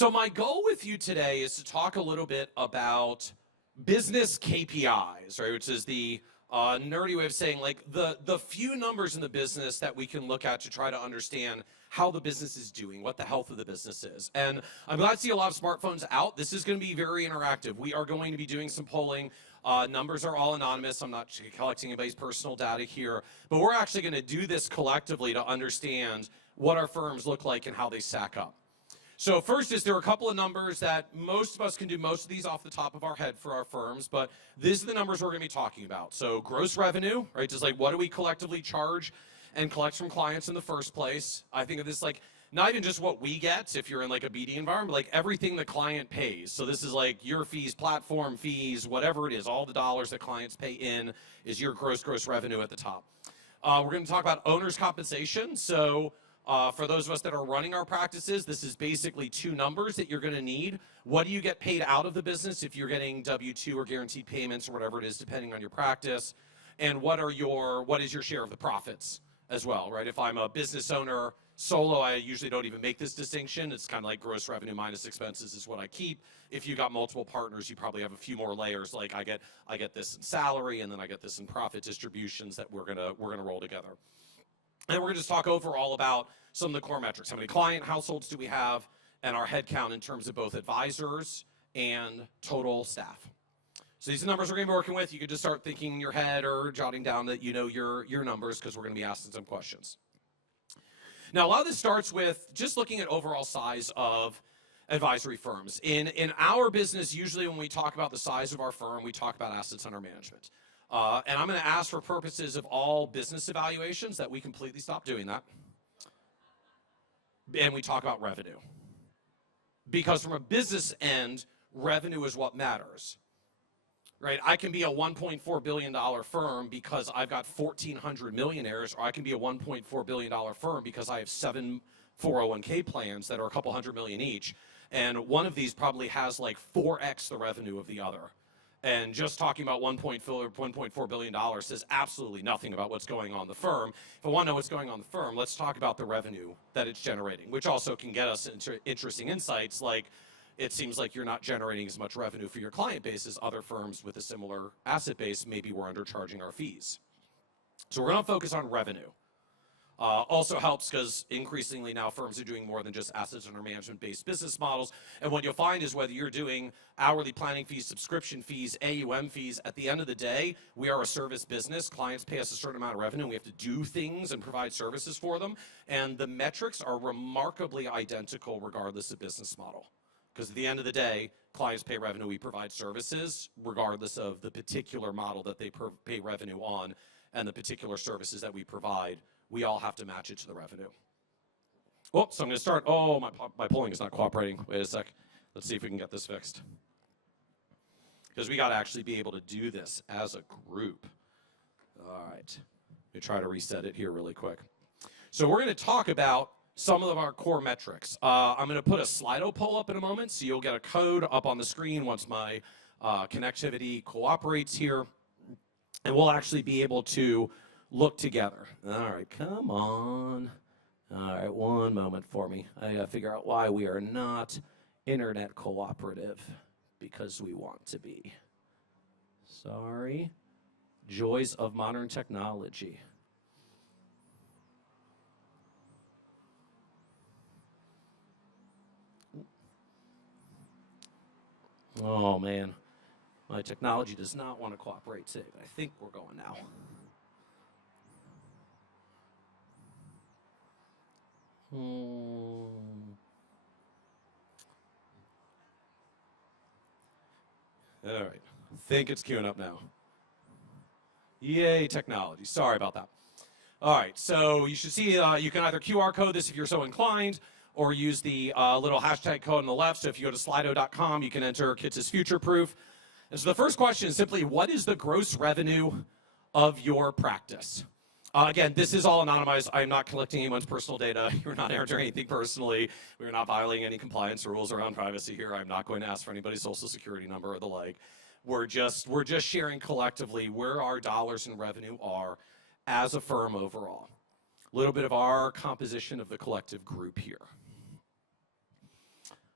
So my goal with you today is to talk a little bit about business KPIs, right? Which is the nerdy way of saying like the few numbers in the business that we can look at to try to understand how the business is doing, what the health of the business is. And I'm glad to see a lot of smartphones out. This is going to be very interactive. We are going to be doing some polling. Numbers are all anonymous. I'm not collecting anybody's personal data here, but we're actually going to do this collectively to understand what our firms look like and how they stack up. So first is there are a couple of numbers that most of us can do most of these off the top of our head for our firms, but these are the numbers we're going to be talking about. So gross revenue, right, just like what do we collectively charge and collect from clients in the first place. I think of this like not even just what we get if you're in like a BD environment, but like everything the client pays. So this is like your fees, platform fees, whatever it is, all the dollars that clients pay in is your gross revenue at the top. We're going to talk about owner's compensation. So for those of us that are running our practices, this is basically two numbers that you're going to need. What do you get paid out of the business if you're getting W-2 or guaranteed payments or whatever it is, depending on your practice? And what is your share of the profits as well, right? If I'm a business owner solo, I usually don't even make this distinction. It's kind of like gross revenue minus expenses is what I keep. If you got multiple partners, you probably have a few more layers. Like I get this in salary, and then I get this in profit distributions that we're gonna roll together. And we're going to just talk overall about some of the core metrics. How many client households do we have, and our headcount in terms of both advisors and total staff. So these are the numbers we're going to be working with. You could just start thinking in your head or jotting down that you know your numbers because we're going to be asking some questions. Now, a lot of this starts with just looking at overall size of advisory firms. In our business, usually when we talk about the size of our firm, we talk about assets under management. And I'm going to ask for purposes of all business evaluations that we completely stop doing that. And we talk about revenue. Because from a business end, revenue is what matters. Right? I can be a $1.4 billion firm because I've got 1,400 millionaires, or I can be a $1.4 billion firm because I have 7 401k plans that are a couple hundred million each. And one of these probably has like 4x the revenue of the other. And just talking about $1.4 billion says absolutely nothing about what's going on in the firm. If I want to know what's going on in the firm, let's talk about the revenue that it's generating, which also can get us into interesting insights like it seems like you're not generating as much revenue for your client base as other firms with a similar asset base. Maybe we're undercharging our fees. So we're going to focus on revenue. Also helps because increasingly now firms are doing more than just assets under management-based business models. And what you'll find is whether you're doing hourly planning fees, subscription fees, AUM fees, at the end of the day, we are a service business. Clients pay us a certain amount of revenue. We have to do things and provide services for them. And the metrics are remarkably identical regardless of business model. Because at the end of the day, clients pay revenue, we provide services, regardless of the particular model that they pay revenue on and the particular services that we provide. We all have to match it to the revenue. Oh, so I'm going to start. Oh, my polling is not cooperating. Wait a sec. Let's see if we can get this fixed. Because we got to actually be able to do this as a group. All right. Let me try to reset it here really quick. So we're going to talk about some of our core metrics. I'm going to put a Slido poll up in a moment, so you'll get a code up on the screen once my connectivity cooperates here. And we'll actually be able to look together. All right, come on. All right, one moment for me. I gotta figure out why we are not internet cooperative, because we want to be. Sorry. Joys of modern technology. Oh man, my technology does not want to cooperate today, but I think we're going now. All right, I think it's queuing up now. Yay, technology. Sorry about that. All right, so you should see you can either QR code this if you're so inclined, or use the little hashtag code on the left. So if you go to slido.com, you can enter Kits is future proof. And so the first question is simply, what is the gross revenue of your practice? Again, this is all anonymized. I'm not collecting anyone's personal data. You're not entering anything personally. We're not violating any compliance rules around privacy here. I'm not going to ask for anybody's social security number or the like. We're just sharing collectively where our dollars in revenue are as a firm overall. A little bit of our composition of the collective group here.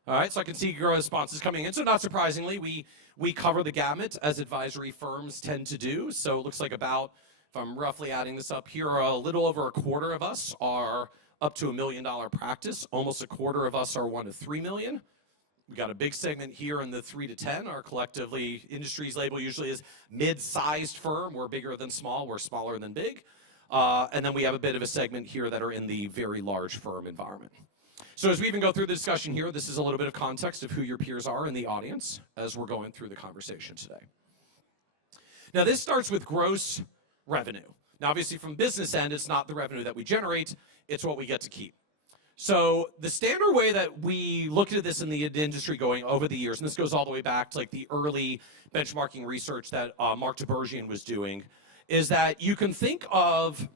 All right, so I can see your responses coming in. So not surprisingly, we cover the gamut as advisory firms tend to do. So it looks like about, if I'm roughly adding this up here, a little over a quarter of us are up to $1 million practice. Almost a quarter of us are 1 to 3 million. We got a big segment here in the 3 to 10. Our collectively industries label usually is mid-sized firm. We're bigger than small. We're smaller than big. And then we have a bit of a segment here that are in the very large firm environment. So as we even go through the discussion here, this is a little bit of context of who your peers are in the audience as we're going through the conversation today. Now this starts with gross revenue. Now obviously from business end, it's not the revenue that we generate, it's what we get to keep. So the standard way that we look at this in the industry going over the years, and this goes all the way back to like the early benchmarking research that Mark Tabergian was doing, is that you can think of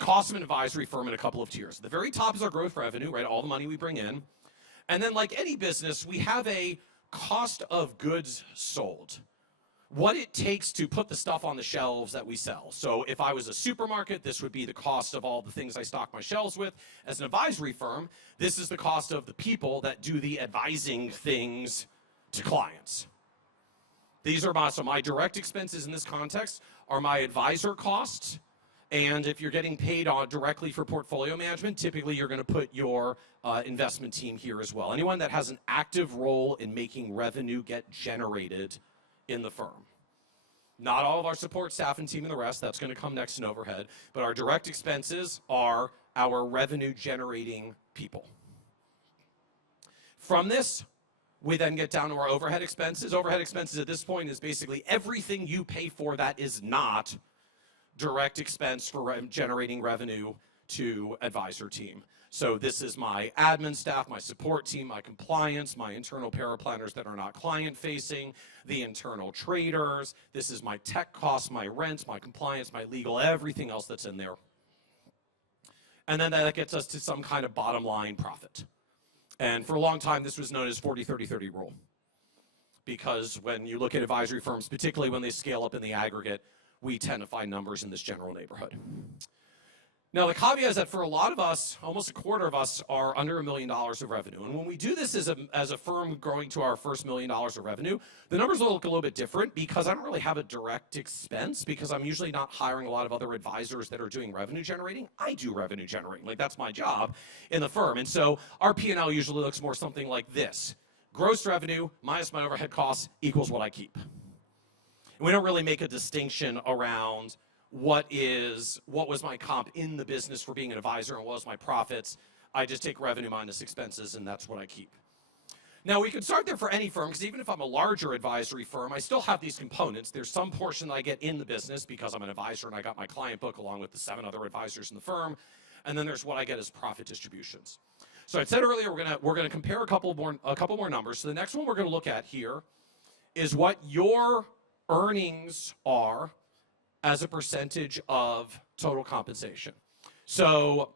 cost of an advisory firm in a couple of tiers. The very top is our growth revenue, right? All the money we bring in. And then like any business, we have a cost of goods sold. What it takes to put the stuff on the shelves that we sell. So if I was a supermarket, this would be the cost of all the things I stock my shelves with. As an advisory firm, this is the cost of the people that do the advising things to clients. These are so my direct expenses in this context are my advisor costs. And if you're getting paid directly for portfolio management, typically you're going to put your investment team here as well. Anyone that has an active role in making revenue get generated in the firm. Not all of our support staff and team and the rest, that's going to come next in overhead, but our direct expenses are our revenue generating people. From this, we then get down to our overhead expenses. Overhead expenses at this point is basically everything you pay for that is not direct expense for generating revenue to advisor team. So this is my admin staff, my support team, my compliance, my internal paraplanners that are not client facing, the internal traders. This is my tech costs, my rents, my compliance, my legal, everything else that's in there. And then that gets us to some kind of bottom line profit. And for a long time, this was known as 40-30-30 rule. Because when you look at advisory firms, particularly when they scale up in the aggregate, we tend to find numbers in this general neighborhood. Now, the caveat is that for a lot of us, almost a quarter of us are under $1 million of revenue. And when we do this as a firm growing to our first $1 million of revenue, the numbers will look a little bit different because I don't really have a direct expense because I'm usually not hiring a lot of other advisors that are doing revenue generating. I do revenue generating. Like, that's my job in the firm. And so our P&L usually looks more something like this. Gross revenue minus my overhead costs equals what I keep. And we don't really make a distinction around what was my comp in the business for being an advisor and what was my profits. I just take revenue minus expenses and that's what I keep. Now we can start there for any firm because even if I'm a larger advisory firm, I still have these components. There's some portion that I get in the business because I'm an advisor and I got my client book along with the 7 other advisors in the firm. And then there's what I get as profit distributions. So I said earlier we're gonna compare a couple more numbers. So the next one we're gonna look at here is what your earnings are as a percentage of total compensation. So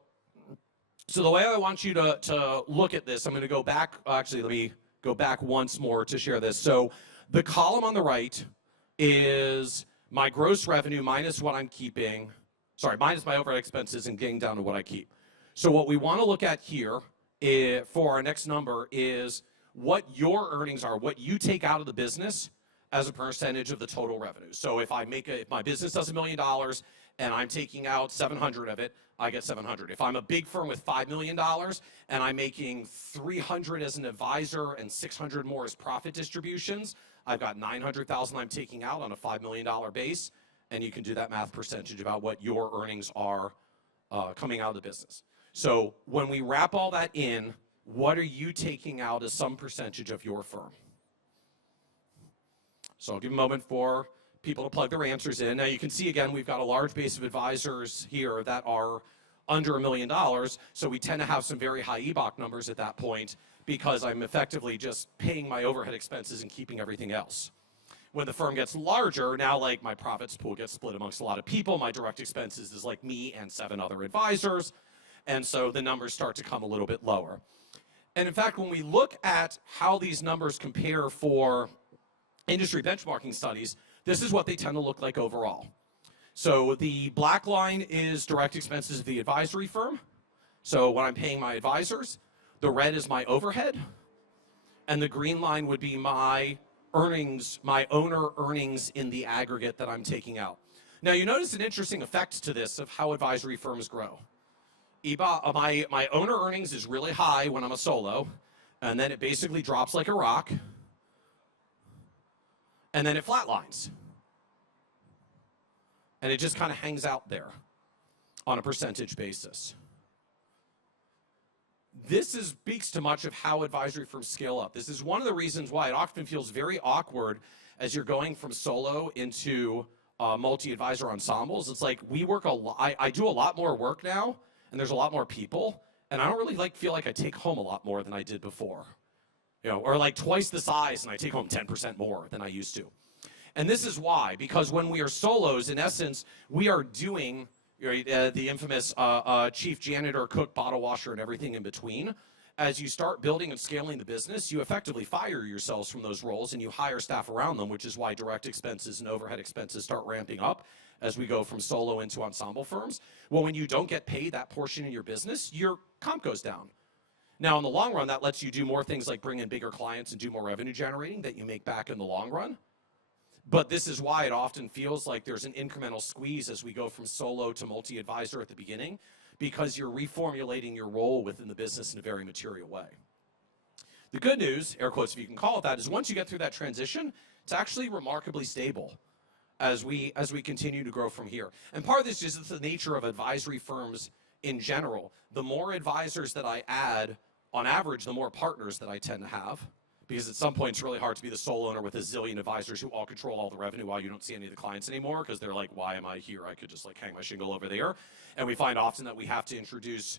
the way I want you to look at this, I'm going to go back, actually let me go back once more to share this. So the column on the right is my gross revenue minus what I'm keeping, minus my overhead expenses and getting down to what I keep. So what we want to look at here for our next number is what your earnings are, what you take out of the business as a percentage of the total revenue. So if my business does $1 million and I'm taking out 700 of it, I get 700. If I'm a big firm with $5 million and I'm making 300 as an advisor and 600 more as profit distributions, I've got 900,000 I'm taking out on a $5 million base, and you can do that math percentage about what your earnings are coming out of the business. So when we wrap all that in, what are you taking out as some percentage of your firm? So I'll give a moment for people to plug their answers in. Now you can see again, we've got a large base of advisors here that are under $1 million. So we tend to have some very high EBOC numbers at that point because I'm effectively just paying my overhead expenses and keeping everything else. When the firm gets larger, now like my profits pool gets split amongst a lot of people. My direct expenses is like me and 7 other advisors. And so the numbers start to come a little bit lower. And in fact, when we look at how these numbers compare for industry benchmarking studies, this is what they tend to look like overall. So the black line is direct expenses of the advisory firm. So when I'm paying my advisors, the red is my overhead. and the green line would be my earnings, my owner earnings in the aggregate that I'm taking out. Now, you notice an interesting effect to this of how advisory firms grow. My owner earnings is really high when I'm a solo, and then it basically drops like a rock, and then it flatlines. And it just kind of hangs out there on a percentage basis. This speaks to much of how advisory firms scale up. This is one of the reasons why it often feels very awkward as you're going from solo into multi-advisor ensembles. It's like we work a lot. I do a lot more work now, and there's a lot more people, and I don't really feel like I take home a lot more than I did before. Or like twice the size, and I take home 10% more than I used to. And this is why, because when we are solos, in essence, we are doing the infamous chief janitor, cook, bottle washer, and everything in between. As you start building and scaling the business, you effectively fire yourselves from those roles and you hire staff around them, which is why direct expenses and overhead expenses start ramping up as we go from solo into ensemble firms. Well, when you don't get paid that portion in your business, your comp goes down. Now, in the long run, that lets you do more things like bring in bigger clients and do more revenue generating that you make back in the long run. But this is why it often feels like there's an incremental squeeze as we go from solo to multi-advisor at the beginning, because you're reformulating your role within the business in a very material way. The good news, air quotes if you can call it that, is once you get through that transition, it's actually remarkably stable as we continue to grow from here. And part of this is the nature of advisory firms in general. The more advisors that I add, on average, the more partners that I tend to have. Because at some point, it's really hard to be the sole owner with a zillion advisors who all control all the revenue while you don't see any of the clients anymore, because they're like, why am I here? I could just hang my shingle over there. And we find often that we have to introduce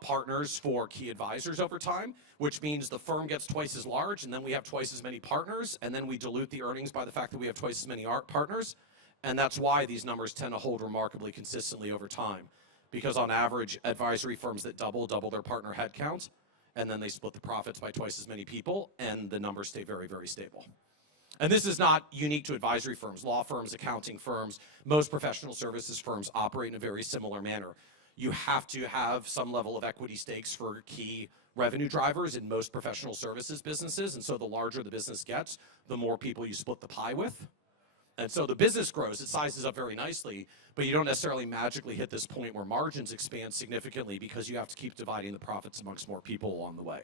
partners for key advisors over time, which means the firm gets twice as large, and then we have twice as many partners, and then we dilute the earnings by the fact that we have twice as many partners. And that's why these numbers tend to hold remarkably consistently over time. Because on average, advisory firms that double their partner headcount, and then they split the profits by twice as many people, and the numbers stay very, very stable. And this is not unique to advisory firms. Law firms, accounting firms, most professional services firms operate in a very similar manner. You have to have some level of equity stakes for key revenue drivers in most professional services businesses, and so the larger the business gets, the more people you split the pie with. And so the business grows, it sizes up very nicely, but you don't necessarily magically hit this point where margins expand significantly because you have to keep dividing the profits amongst more people along the way.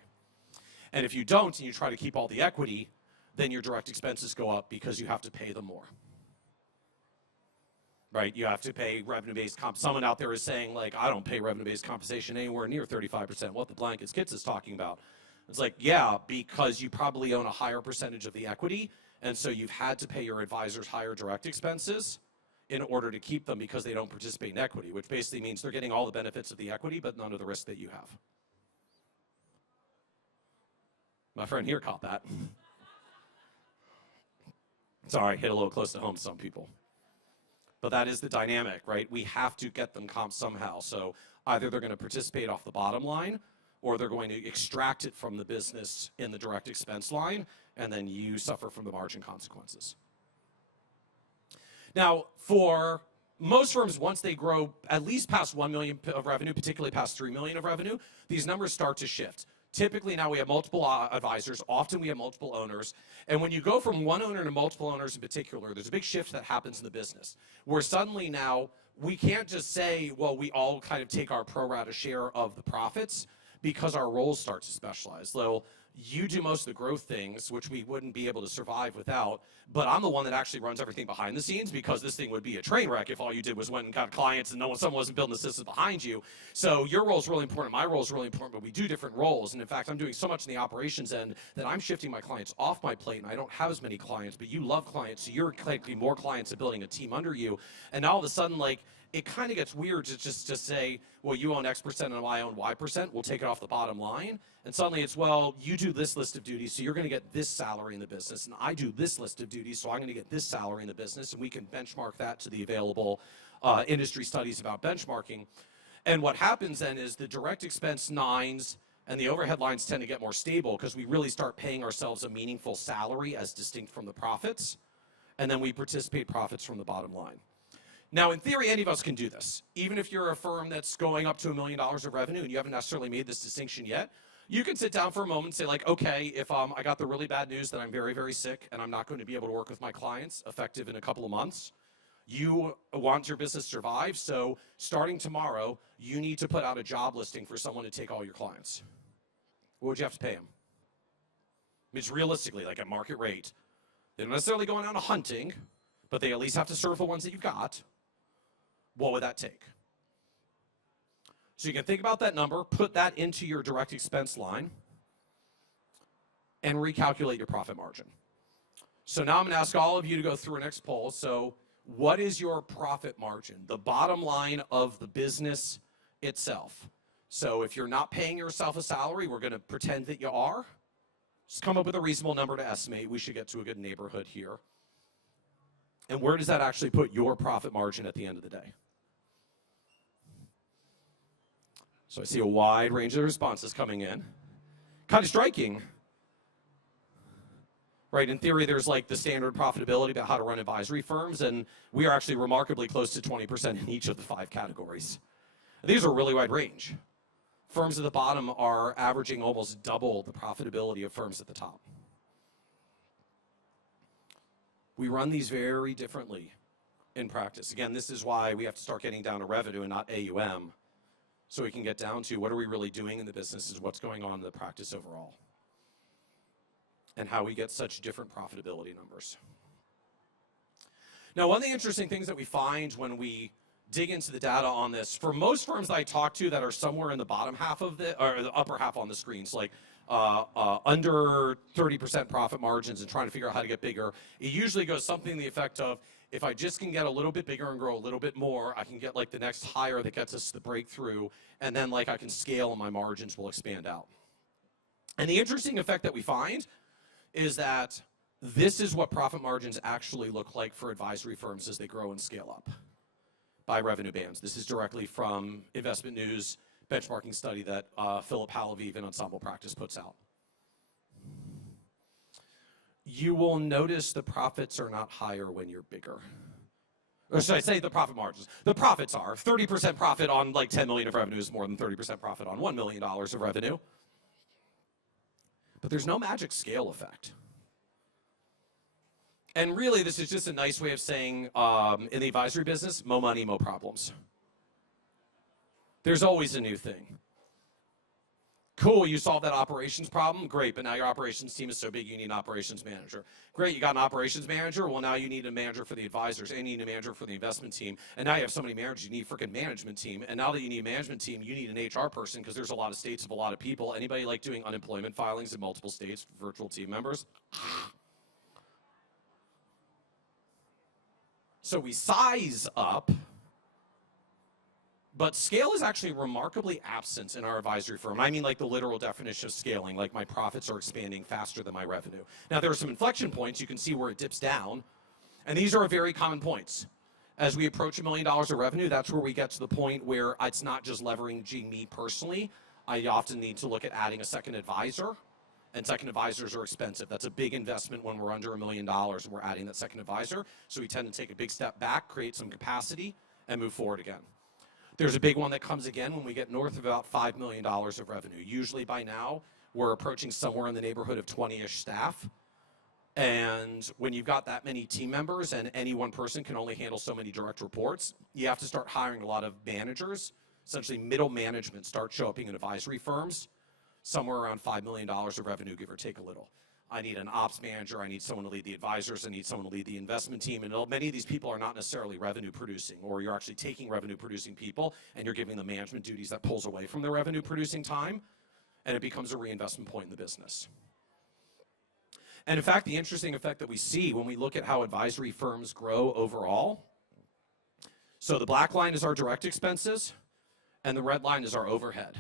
And if you don't, and you try to keep all the equity, then your direct expenses go up because you have to pay them more. Right? You have to pay revenue-based comp. Someone out there is saying, I don't pay revenue-based compensation anywhere near 35%. What the blankets Kits is talking about. It's yeah, because you probably own a higher percentage of the equity, and so you've had to pay your advisors higher direct expenses in order to keep them because they don't participate in equity, which basically means they're getting all the benefits of the equity, but none of the risk that you have. My friend here caught that. Sorry, hit a little close to home to some people. But that is the dynamic, right? We have to get them comp somehow. So either they're going to participate off the bottom line, or they're going to extract it from the business in the direct expense line, and then you suffer from the margin consequences. Now, for most firms, once they grow at least past 1 million of revenue, particularly past 3 million of revenue, these numbers start to shift. Typically now we have multiple advisors, often we have multiple owners, and when you go from one owner to multiple owners in particular, there's a big shift that happens in the business, where suddenly now we can't just say, well, we all kind of take our pro rata share of the profits, because our roles start to specialize. So you do most of the growth things, which we wouldn't be able to survive without, but I'm the one that actually runs everything behind the scenes, because this thing would be a train wreck if all you did was went and got clients and someone wasn't building the system behind you. So your role is really important, my role is really important, but we do different roles. And in fact, I'm doing so much in the operations end that I'm shifting my clients off my plate, and I don't have as many clients, but you love clients, so you're likely more clients and building a team under you. And now all of a sudden, it kind of gets weird to just say, well, you own X percent and I own Y percent, we'll take it off the bottom line. And suddenly it's, well, you do this list of duties, so you're going to get this salary in the business, and I do this list of duties, so I'm going to get this salary in the business, and we can benchmark that to the available industry studies about benchmarking. And what happens then is the direct expense nines and the overhead lines tend to get more stable because we really start paying ourselves a meaningful salary as distinct from the profits, and then we participate profits from the bottom line. Now, in theory, any of us can do this. Even if you're a firm that's going up to $1 million of revenue and you haven't necessarily made this distinction yet, You can sit down for a moment and say like, okay, if I got the really bad news that I'm very, very sick and I'm not going to be able to work with my clients effective in a couple of months, you want your business to survive, so starting tomorrow, you need to put out a job listing for someone to take all your clients. What would you have to pay them? It's realistically like a market rate. They don't necessarily go out hunting, but they at least have to serve the ones that you've got. What would that take? So you can think about that number, put that into your direct expense line, and recalculate your profit margin. So now I'm going to ask all of you to go through an next poll. So what is your profit margin? The bottom line of the business itself. So if you're not paying yourself a salary, we're going to pretend that you are. Just come up with a reasonable number to estimate. We should get to a good neighborhood here. And where does that actually put your profit margin at the end of the day? So I see a wide range of responses coming in. Kind of striking. Right, in theory, there's like the standard profitability about how to run advisory firms, and we are actually remarkably close to 20% in each of the 5 categories. These are a really wide range. Firms at the bottom are averaging almost double the profitability of firms at the top. We run these very differently in practice. Again, this is why we have to start getting down to revenue and not AUM, so we can get down to what are we really doing in the business, is what's going on in the practice overall, and how we get such different profitability numbers. Now, one of the interesting things that we find when we dig into the data on this, for most firms that I talk to that are somewhere in the bottom half of or the upper half on the screens, like under 30% profit margins and trying to figure out how to get bigger, it usually goes something to the effect of, if I just can get a little bit bigger and grow a little bit more, I can get like the next hire that gets us to the breakthrough, and then like I can scale and my margins will expand out. And the interesting effect that we find is that this is what profit margins actually look like for advisory firms as they grow and scale up by revenue bands. This is directly from Investment News benchmarking study that Philip Halaviv and Ensemble Practice puts out. You will notice the profits are not higher when you're bigger. Or should I say the profit margins? The profits are 30% profit on like 10 million of revenue is more than 30% profit on $1 million of revenue. But there's no magic scale effect. And really, this is just a nice way of saying, in the advisory business, mo money, mo problems. There's always a new thing. Cool, you solved that operations problem, great, but now your operations team is so big you need an operations manager. Great, you got an operations manager, well now you need a manager for the advisors, and you need a manager for the investment team, and now you have so many managers, you need a freaking management team, and now that you need a management team, you need an HR person, because there's a lot of states of a lot of people. Anybody like doing unemployment filings in multiple states for virtual team members? So we size up, but scale is actually remarkably absent in our advisory firm. I mean like the literal definition of scaling, like my profits are expanding faster than my revenue. Now there are some inflection points. You can see where it dips down, and these are very common points. As we approach $1 million of revenue, that's where we get to the point where it's not just leveraging me personally. I often need to look at adding a second advisor, and second advisors are expensive. That's a big investment when we're under $1 million and we're adding that second advisor. So we tend to take a big step back, create some capacity, and move forward again. There's a big one that comes again when we get north of about $5 million of revenue. Usually by now, we're approaching somewhere in the neighborhood of 20-ish staff. And when you've got that many team members and any one person can only handle so many direct reports, you have to start hiring a lot of managers. Essentially, middle management start showing up in advisory firms, somewhere around $5 million of revenue, give or take a little. I need an ops manager, I need someone to lead the advisors, I need someone to lead the investment team, and many of these people are not necessarily revenue producing, or you're actually taking revenue producing people and you're giving them management duties that pulls away from their revenue producing time, and it becomes a reinvestment point in the business. And in fact, the interesting effect that we see when we look at how advisory firms grow overall, so the black line is our direct expenses, and the red line is our overhead.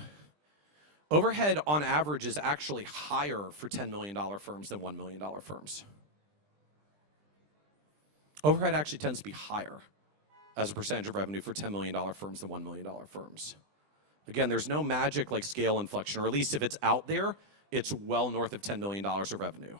Overhead, on average, is actually higher for $10 million firms than $1 million firms. Overhead actually tends to be higher as a percentage of revenue for $10 million firms than $1 million firms. Again, there's no magic like scale inflection, or at least if it's out there, it's well north of $10 million of revenue.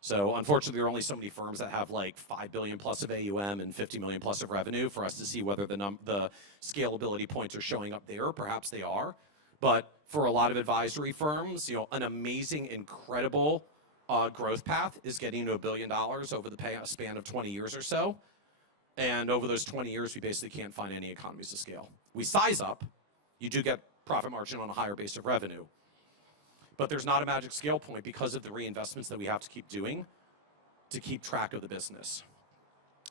So unfortunately, there are only so many firms that have like $5 billion plus of AUM and $50 million plus of revenue for us to see whether the scalability points are showing up there. Perhaps they are. But for a lot of advisory firms, an amazing, incredible growth path is getting to $1 billion over the span of 20 years or so. And over those 20 years, we basically can't find any economies of scale. We size up. You do get profit margin on a higher base of revenue. But there's not a magic scale point because of the reinvestments that we have to keep doing to keep track of the business.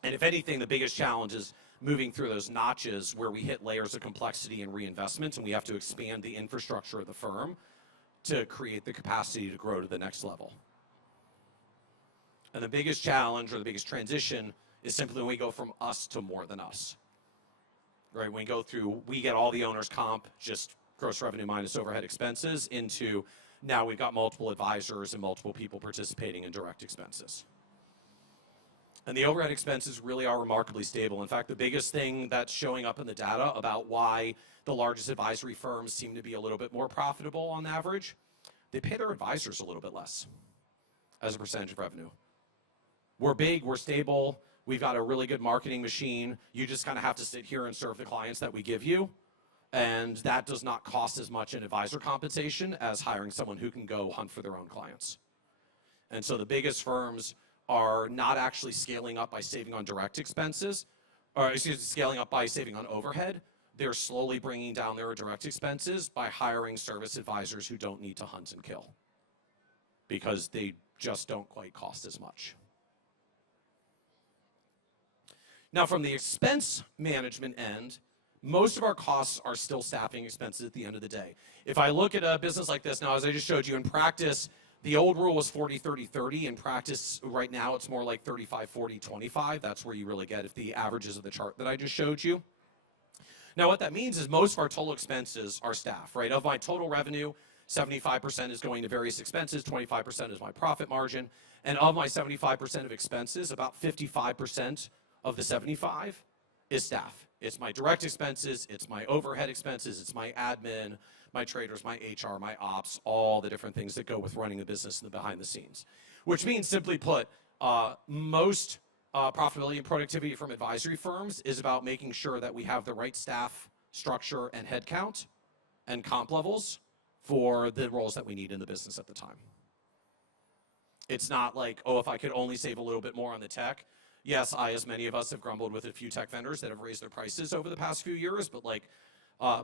And if anything, the biggest challenge is moving through those notches where we hit layers of complexity and reinvestment, and we have to expand the infrastructure of the firm to create the capacity to grow to the next level. And the biggest challenge or the biggest transition is simply when we go from us to more than us. Right? When we go through, we get all the owner's comp, just gross revenue minus overhead expenses, into now we've got multiple advisors and multiple people participating in direct expenses. And the overhead expenses really are remarkably stable. In fact, the biggest thing that's showing up in the data about why the largest advisory firms seem to be a little bit more profitable on average, they pay their advisors a little bit less as a percentage of revenue. We're big, we're stable, we've got a really good marketing machine. You just kind of have to sit here and serve the clients that we give you. And that does not cost as much in advisor compensation as hiring someone who can go hunt for their own clients. And so the biggest firms are not actually scaling up by saving on direct expenses, or scaling up by saving on overhead. They're slowly bringing down their direct expenses by hiring service advisors who don't need to hunt and kill because they just don't quite cost as much. Now, from the expense management end, most of our costs are still staffing expenses at the end of the day. If I look at a business like this, now as I just showed you, in practice, the old rule was 40-30-30. In practice, right now, it's more like 35-40-25. That's where you really get if the averages of the chart that I just showed you. Now, what that means is most of our total expenses are staff, right? Of my total revenue, 75% is going to various expenses, 25% is my profit margin, and of my 75% of expenses, about 55% of the 75 is staff. It's my direct expenses, it's my overhead expenses, it's my admin, my traders, my HR, my ops, all the different things that go with running the business in the behind the scenes. Which means, simply put, most profitability and productivity from advisory firms is about making sure that we have the right staff structure and headcount and comp levels for the roles that we need in the business at the time. It's not like, oh, if I could only save a little bit more on the tech. Yes, as many of us have grumbled with a few tech vendors that have raised their prices over the past few years, but like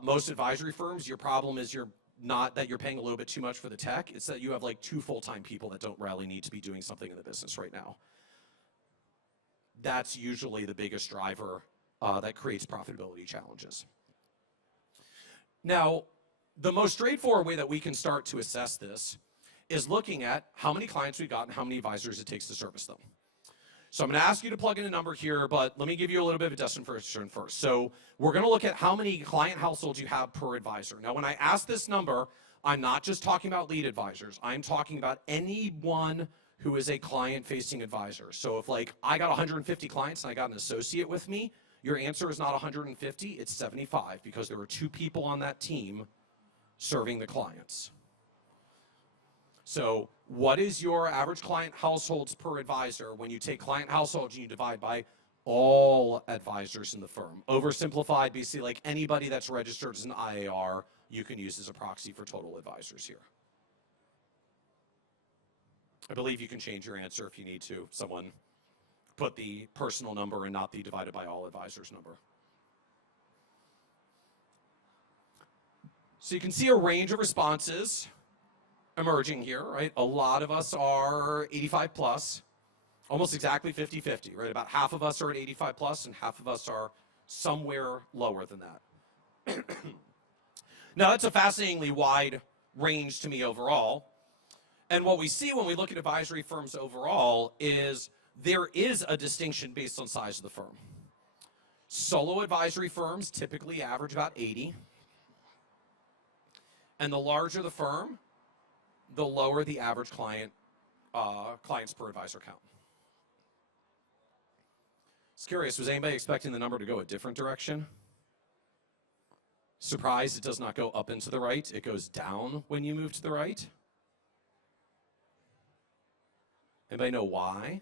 most advisory firms, your problem is you're not that you're paying a little bit too much for the tech. It's that you have like 2 full-time people that don't really need to be doing something in the business right now. That's usually the biggest driver that creates profitability challenges. Now, the most straightforward way that we can start to assess this is looking at how many clients we've got and how many advisors it takes to service them. So I'm going to ask you to plug in a number here, but let me give you a little bit of a definition first. So we're going to look at how many client households you have per advisor. Now, when I ask this number, I'm not just talking about lead advisors. I'm talking about anyone who is a client-facing advisor. So if like I got 150 clients and I got an associate with me, your answer is not 150, it's 75 because there are 2 people on that team serving the clients. So what is your average client households per advisor when you take client households and you divide by all advisors in the firm? Oversimplified, basically like anybody that's registered as an IAR, you can use as a proxy for total advisors here. I believe you can change your answer if you need to. Someone put the personal number and not the divided by all advisors number. So you can see a range of responses emerging here, right? A lot of us are 85 plus, almost exactly 50-50, right? About half of us are at 85 plus and half of us are somewhere lower than that. Now, that's a fascinatingly wide range to me overall. And what we see when we look at advisory firms overall is there is a distinction based on size of the firm. Solo advisory firms typically average about 80. And the larger the firm, the lower the average clients per advisor count. Just curious, was anybody expecting the number to go a different direction? Surprised it does not go up and to the right, it goes down when you move to the right? Anybody know why?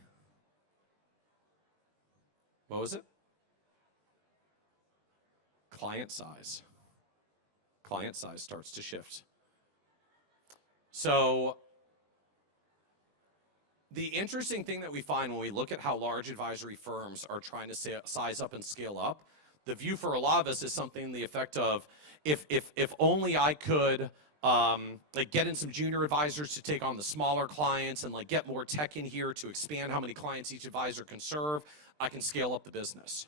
What was it? Client size. client size starts to shift. So the interesting thing that we find when we look at how large advisory firms are trying to size up and scale up, the view for a lot of us is something in the effect of, if only I could like get in some junior advisors to take on the smaller clients and like get more tech in here to expand how many clients each advisor can serve, I can scale up the business.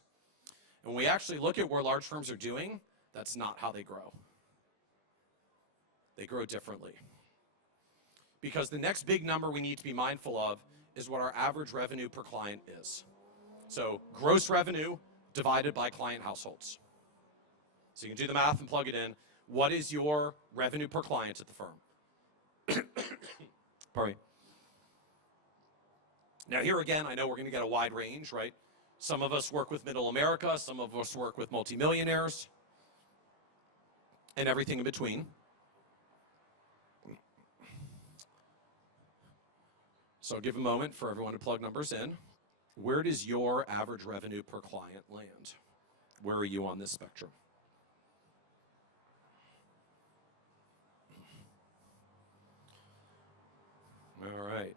And when we actually look at where large firms are doing, that's not how they grow. They grow differently. Because the next big number we need to be mindful of is what our average revenue per client is. So gross revenue divided by client households. So you can do the math and plug it in. What is your revenue per client at the firm? Pardon me. Now here again, I know we're going to get a wide range, right? Some of us work with middle America, some of us work with multimillionaires, and everything in between. So I'll give a moment for everyone to plug numbers in. Where does your average revenue per client land? Where are you on this spectrum? All right.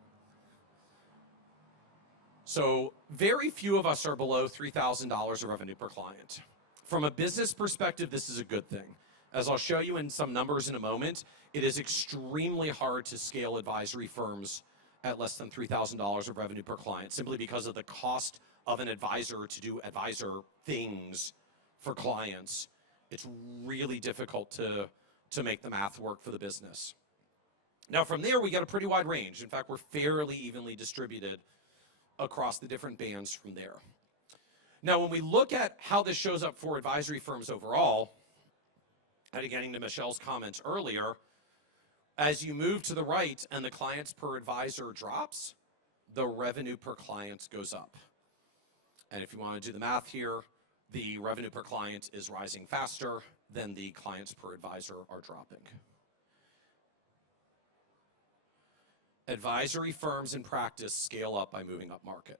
So very few of us are below $3,000 of revenue per client. From a business perspective, this is a good thing. As I'll show you in some numbers in a moment, it is extremely hard to scale advisory firms at less than $3,000 of revenue per client, simply because of the cost of an advisor to do advisor things for clients. It's really difficult to make the math work for the business. Now from there, we get a pretty wide range. In fact, we're fairly evenly distributed across the different bands from there. Now, when we look at how this shows up for advisory firms overall, and getting to Michelle's comments earlier, as you move to the right and the clients per advisor drops, the revenue per client goes up. And if you want to do the math here, the revenue per client is rising faster than the clients per advisor are dropping. Advisory firms in practice scale up by moving up market.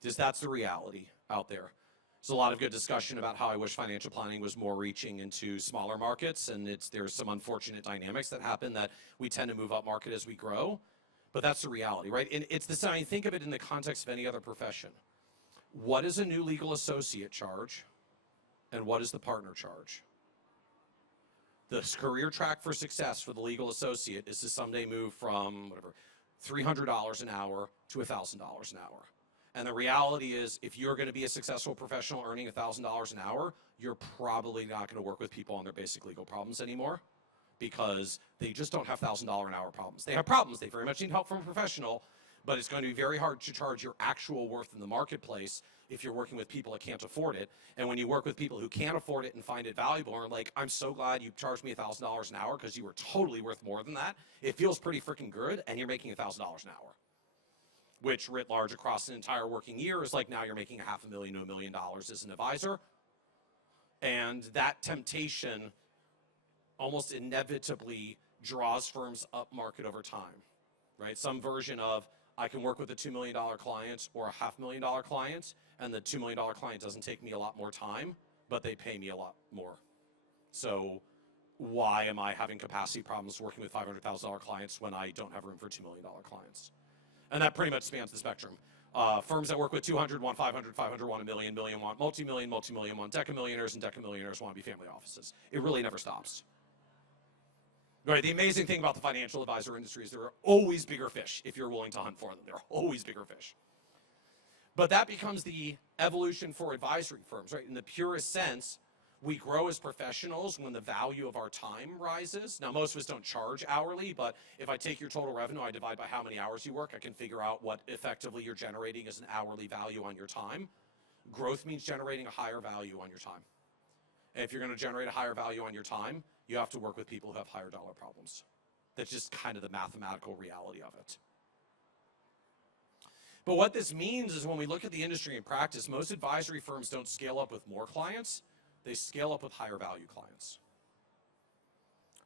Because that's the reality out there. There's a lot of good discussion about how I wish financial planning was more reaching into smaller markets, and there's some unfortunate dynamics that happen that we tend to move up market as we grow, but that's the reality, right? And it's the same. Think of it in the context of any other profession. What does a new legal associate charge, and what does the partner charge? The career track for success for the legal associate is to someday move from $300 an hour to $1,000 an hour. And the reality is, if you're going to be a successful professional earning $1,000 an hour, you're probably not going to work with people on their basic legal problems anymore, because they just don't have $1,000 an hour problems. They have problems. They very much need help from a professional, but it's going to be very hard to charge your actual worth in the marketplace if you're working with people that can't afford it. And when you work with people who can't afford it and find it valuable and are like, I'm so glad you charged me $1,000 an hour because you were totally worth more than that, it feels pretty freaking good, and you're making $1,000 an hour, which writ large across an entire working year is like now you're making $500,000 to $1 million as an advisor. And that temptation almost inevitably draws firms up market over time, right? Some version of, I can work with a $2 million client or a $500,000 client, and the $2 million client doesn't take me a lot more time, but they pay me a lot more. So why am I having capacity problems working with $500,000 clients when I don't have room for $2 million clients? And that pretty much spans the spectrum. Firms that work with 200 want 500, 500 want a million, million want multi-million, multi-million want decamillionaires, and decamillionaires want to be family offices. It really never stops. Right, the amazing thing about the financial advisor industry is there are always bigger fish if you're willing to hunt for them. There are always bigger fish. But that becomes the evolution for advisory firms, right? In the purest sense, we grow as professionals when the value of our time rises. Now, most of us don't charge hourly, but if I take your total revenue, I divide by how many hours you work, I can figure out what effectively you're generating as an hourly value on your time. Growth means generating a higher value on your time. And if you're going to generate a higher value on your time, you have to work with people who have higher dollar problems. That's just kind of the mathematical reality of it. But what this means is when we look at the industry in practice, most advisory firms don't scale up with more clients. They scale up with higher value clients.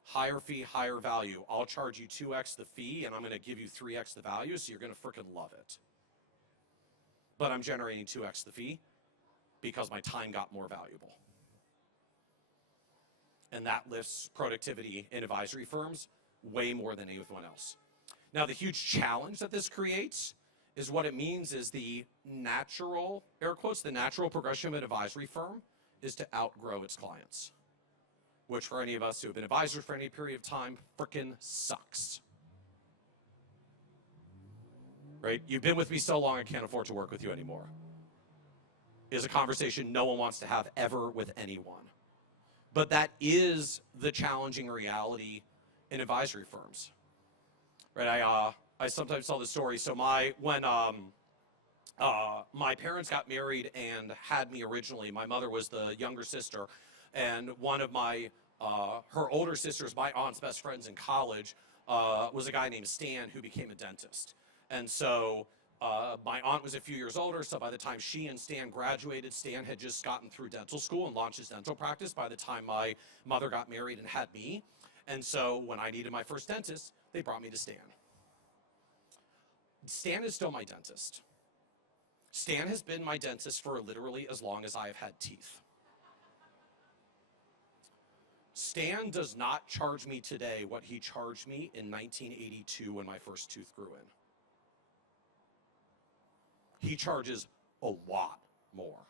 Higher fee, higher value. I'll charge you 2x the fee, and I'm going to give you 3x the value, so you're going to freaking love it. But I'm generating 2x the fee because my time got more valuable. And that lifts productivity in advisory firms way more than anyone else. Now, the huge challenge that this creates is what it means is the natural, air quotes, the natural progression of an advisory firm is to outgrow its clients, which for any of us who have been advisors for any period of time, frickin' sucks. Right? You've been with me so long, I can't afford to work with you anymore. Is a conversation no one wants to have ever with anyone. But that is the challenging reality in advisory firms. Right? I sometimes tell the story. So when my parents got married and had me originally, my mother was the younger sister, and one of her older sisters, my aunt's best friends in college, was a guy named Stan who became a dentist. And so my aunt was a few years older, so by the time she and Stan graduated, Stan had just gotten through dental school and launched his dental practice by the time my mother got married and had me. And so when I needed my first dentist, they brought me to Stan. Stan is still my dentist. Stan has been my dentist for literally as long as I have had teeth. Stan does not charge me today what he charged me in 1982 when my first tooth grew in. He charges a lot more.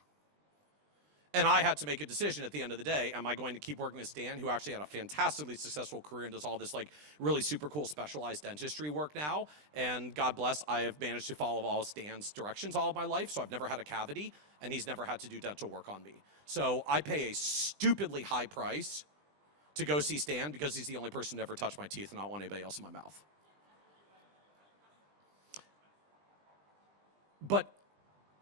And I had to make a decision at the end of the day. Am I going to keep working with Stan, who actually had a fantastically successful career and does all this like really super cool specialized dentistry work now? And God bless, I have managed to follow all of Stan's directions all of my life, so I've never had a cavity, and he's never had to do dental work on me. So I pay a stupidly high price to go see Stan because he's the only person to ever touch my teeth and not want anybody else in my mouth. But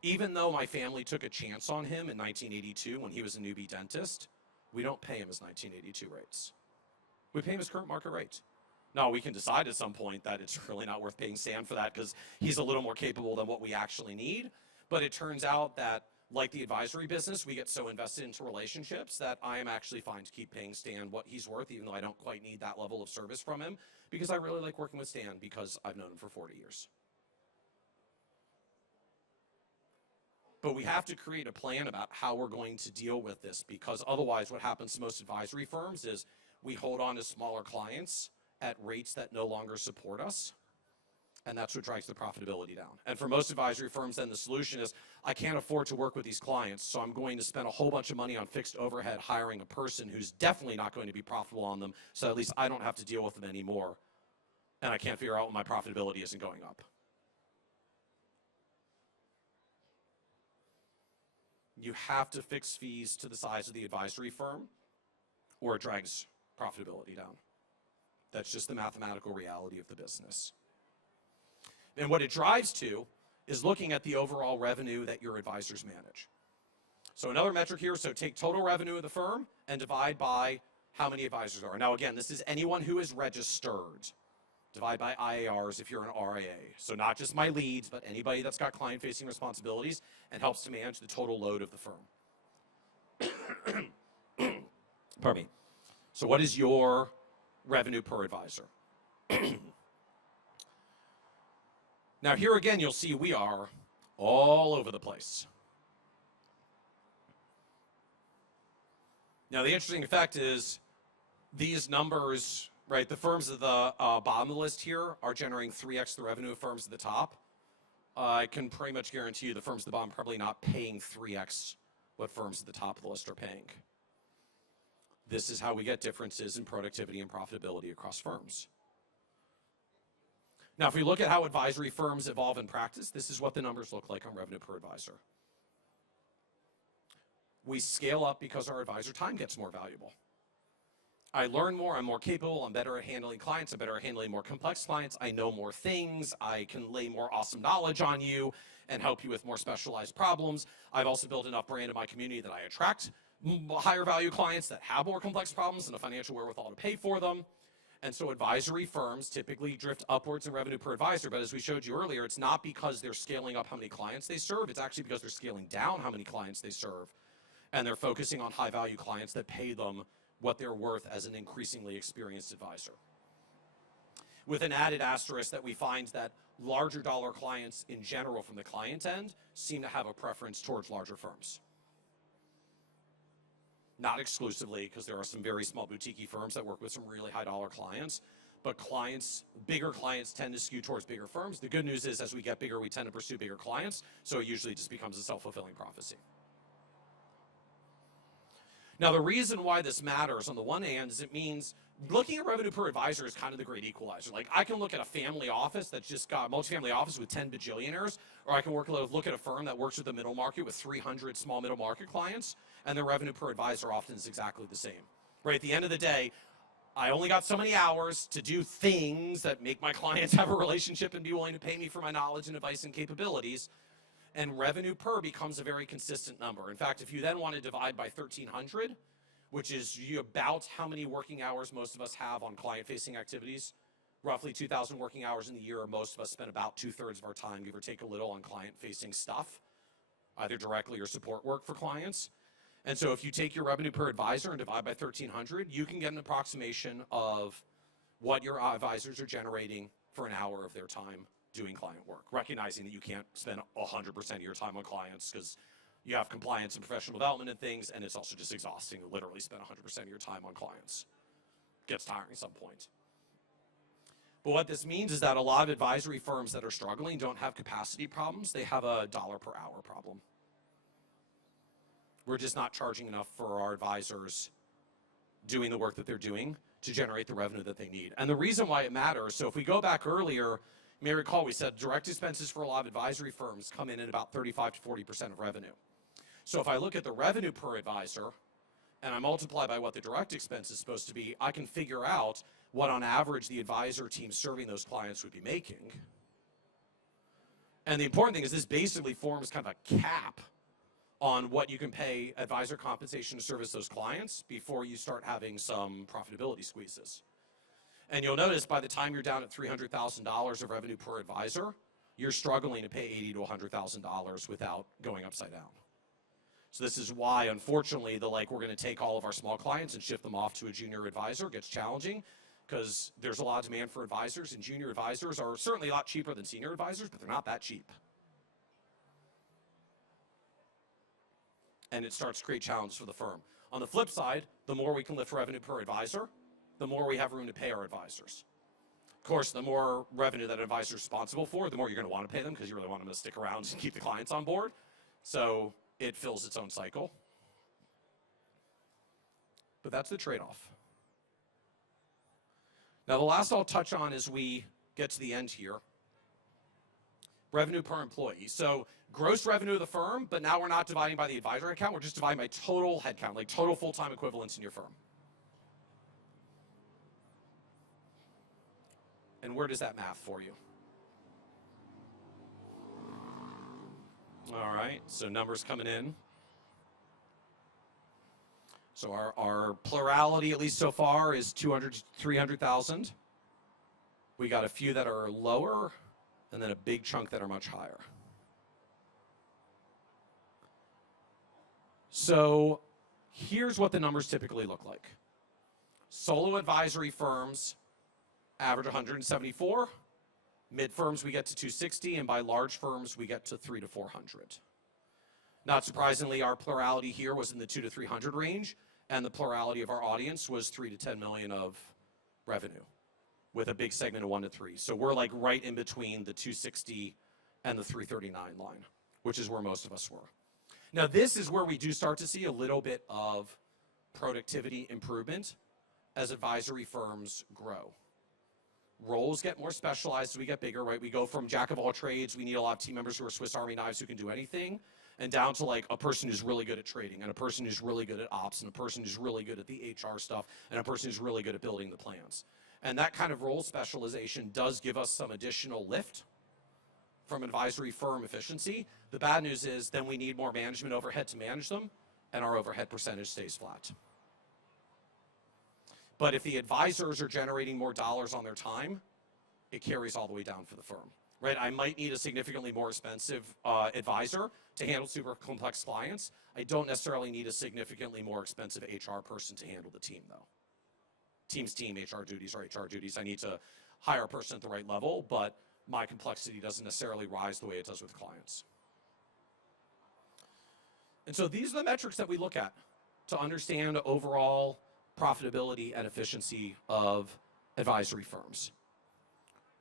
even though my family took a chance on him in 1982 when he was a newbie dentist, we don't pay him his 1982 rates. We pay him his current market rate. Now, we can decide at some point that it's really not worth paying Stan for that because he's a little more capable than what we actually need. But it turns out that, like the advisory business, we get so invested into relationships that I am actually fine to keep paying Stan what he's worth, even though I don't quite need that level of service from him, because I really like working with Stan because I've known him for 40 years. But we have to create a plan about how we're going to deal with this, because otherwise what happens to most advisory firms is we hold on to smaller clients at rates that no longer support us, and that's what drives the profitability down. And for most advisory firms, then the solution is, I can't afford to work with these clients, so I'm going to spend a whole bunch of money on fixed overhead hiring a person who's definitely not going to be profitable on them, so at least I don't have to deal with them anymore, and I can't figure out why my profitability isn't going up. You have to fix fees to the size of the advisory firm, or it drags profitability down. That's just the mathematical reality of the business. And what it drives to is looking at the overall revenue that your advisors manage. So another metric here, so take total revenue of the firm and divide by how many advisors there are. Now again, this is anyone who is registered. Divide by IARs if you're an RIA. So not just my leads, but anybody that's got client-facing responsibilities and helps to manage the total load of the firm. Pardon me. So what is your revenue per advisor? Now here again, you'll see we are all over the place. Now the interesting fact is these numbers, right, the firms at the bottom of the list here are generating 3x the revenue of firms at the top. I can pretty much guarantee you the firms at the bottom are probably not paying 3x what firms at the top of the list are paying. This is how we get differences in productivity and profitability across firms. Now, if we look at how advisory firms evolve in practice, this is what the numbers look like on revenue per advisor. We scale up because our advisor time gets more valuable. I learn more, I'm more capable, I'm better at handling clients, I'm better at handling more complex clients, I know more things, I can lay more awesome knowledge on you and help you with more specialized problems. I've also built enough brand in my community that I attract higher value clients that have more complex problems and the financial wherewithal to pay for them. And so advisory firms typically drift upwards in revenue per advisor, but as we showed you earlier, it's not because they're scaling up how many clients they serve, it's actually because they're scaling down how many clients they serve. And they're focusing on high value clients that pay them what they're worth as an increasingly experienced advisor. With an added asterisk that we find that larger dollar clients in general from the client end seem to have a preference towards larger firms. Not exclusively, because there are some very small boutique firms that work with some really high dollar clients, but bigger clients tend to skew towards bigger firms. The good news is as we get bigger, we tend to pursue bigger clients, so it usually just becomes a self-fulfilling prophecy. Now, the reason why this matters on the one hand is it means looking at revenue per advisor is kind of the great equalizer. Like, I can look at a family office that's just got a multifamily office with 10 bajillionaires, or I can look at a firm that works with the middle market with 300 small middle market clients, and their revenue per advisor often is exactly the same. Right? At the end of the day, I only got so many hours to do things that make my clients have a relationship and be willing to pay me for my knowledge and advice and capabilities. And revenue per becomes a very consistent number. In fact, if you then want to divide by 1,300, which is about how many working hours most of us have on client-facing activities, roughly 2,000 working hours in the year, most of us spend about 2/3 of our time, give or take a little, on client-facing stuff, either directly or support work for clients. And so if you take your revenue per advisor and divide by 1,300, you can get an approximation of what your advisors are generating for an hour of their time doing client work, recognizing that you can't spend 100% of your time on clients because you have compliance and professional development and things, and it's also just exhausting to literally spend 100% of your time on clients. Gets tiring at some point. But what this means is that a lot of advisory firms that are struggling don't have capacity problems, they have a dollar per hour problem. We're just not charging enough for our advisors doing the work that they're doing to generate the revenue that they need. And the reason why it matters, so if we go back earlier, you may recall we said direct expenses for a lot of advisory firms come in at about 35 to 40% of revenue. So if I look at the revenue per advisor and I multiply by what the direct expense is supposed to be, I can figure out what on average the advisor team serving those clients would be making. And the important thing is this basically forms kind of a cap on what you can pay advisor compensation to service those clients before you start having some profitability squeezes. And you'll notice by the time you're down at $300,000 of revenue per advisor, you're struggling to pay $80,000 to $100,000 without going upside down. So this is why, unfortunately, we're going to take all of our small clients and shift them off to a junior advisor gets challenging because there's a lot of demand for advisors, and junior advisors are certainly a lot cheaper than senior advisors, but they're not that cheap. And it starts to create challenges for the firm. On the flip side, the more we can lift revenue per advisor, the more we have room to pay our advisors. Of course, the more revenue that an advisor is responsible for, the more you're going to want to pay them because you really want them to stick around and keep the clients on board. So it fills its own cycle. But that's the trade-off. Now, the last I'll touch on as we get to the end here, revenue per employee. So gross revenue of the firm, but now we're not dividing by the advisor headcount, we're just dividing by total headcount, like total full-time equivalents in your firm. And where does that math for you? All right, so numbers coming in. So our plurality, at least so far, is 200 to 300,000. We got a few that are lower, and then a big chunk that are much higher. So here's what the numbers typically look like. Solo advisory firms average 174. Mid firms we get to 260, and by large firms we get to 300 to 400. Not surprisingly, our plurality here was in the 200 to 300 range, and the plurality of our audience was 3 to 10 million of revenue, with a big segment of 1 to 3. So we're like right in between the 260 and the 339 line, which is where most of us were. Now this is where we do start to see a little bit of productivity improvement as advisory firms grow. Roles get more specialized as we get bigger, right? We go from jack of all trades, we need a lot of team members who are Swiss Army knives who can do anything, and down to like a person who's really good at trading, and a person who's really good at ops, and a person who's really good at the HR stuff, and a person who's really good at building the plans. And that kind of role specialization does give us some additional lift from advisory firm efficiency. The bad news is then we need more management overhead to manage them, and our overhead percentage stays flat. But if the advisors are generating more dollars on their time, it carries all the way down for the firm, right? I might need a significantly more expensive advisor to handle super complex clients. I don't necessarily need a significantly more expensive HR person to handle the team, though. Team's team, HR duties are HR duties. I need to hire a person at the right level, but my complexity doesn't necessarily rise the way it does with clients. And so these are the metrics that we look at to understand overall profitability and efficiency of advisory firms.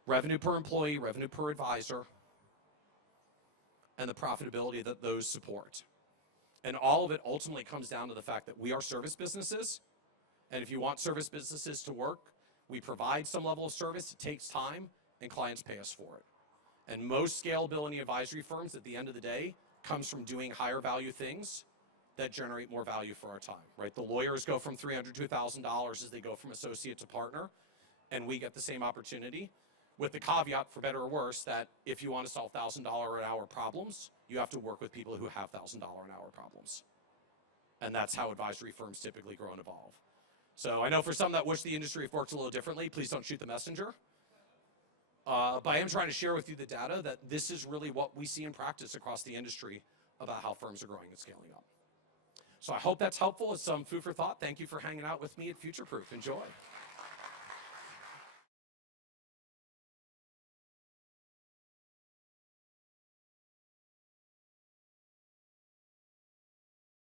Revenue per employee, revenue per advisor, and the profitability that those support. And all of it ultimately comes down to the fact that we are service businesses, and if you want service businesses to work, we provide some level of service, it takes time, and clients pay us for it. And most scalability advisory firms, at the end of the day, comes from doing higher value things that generate more value for our time, right? The lawyers go from $300 to $1,000 as they go from associate to partner, and we get the same opportunity, with the caveat, for better or worse, that if you want to solve $1,000 an hour problems, you have to work with people who have $1,000 an hour problems. And that's how advisory firms typically grow and evolve. So I know for some that wish the industry worked a little differently, please don't shoot the messenger. But I am trying to share with you the data that this is really what we see in practice across the industry about how firms are growing and scaling up. So I hope that's helpful. It's some food for thought. Thank you for hanging out with me at Future Proof. Enjoy.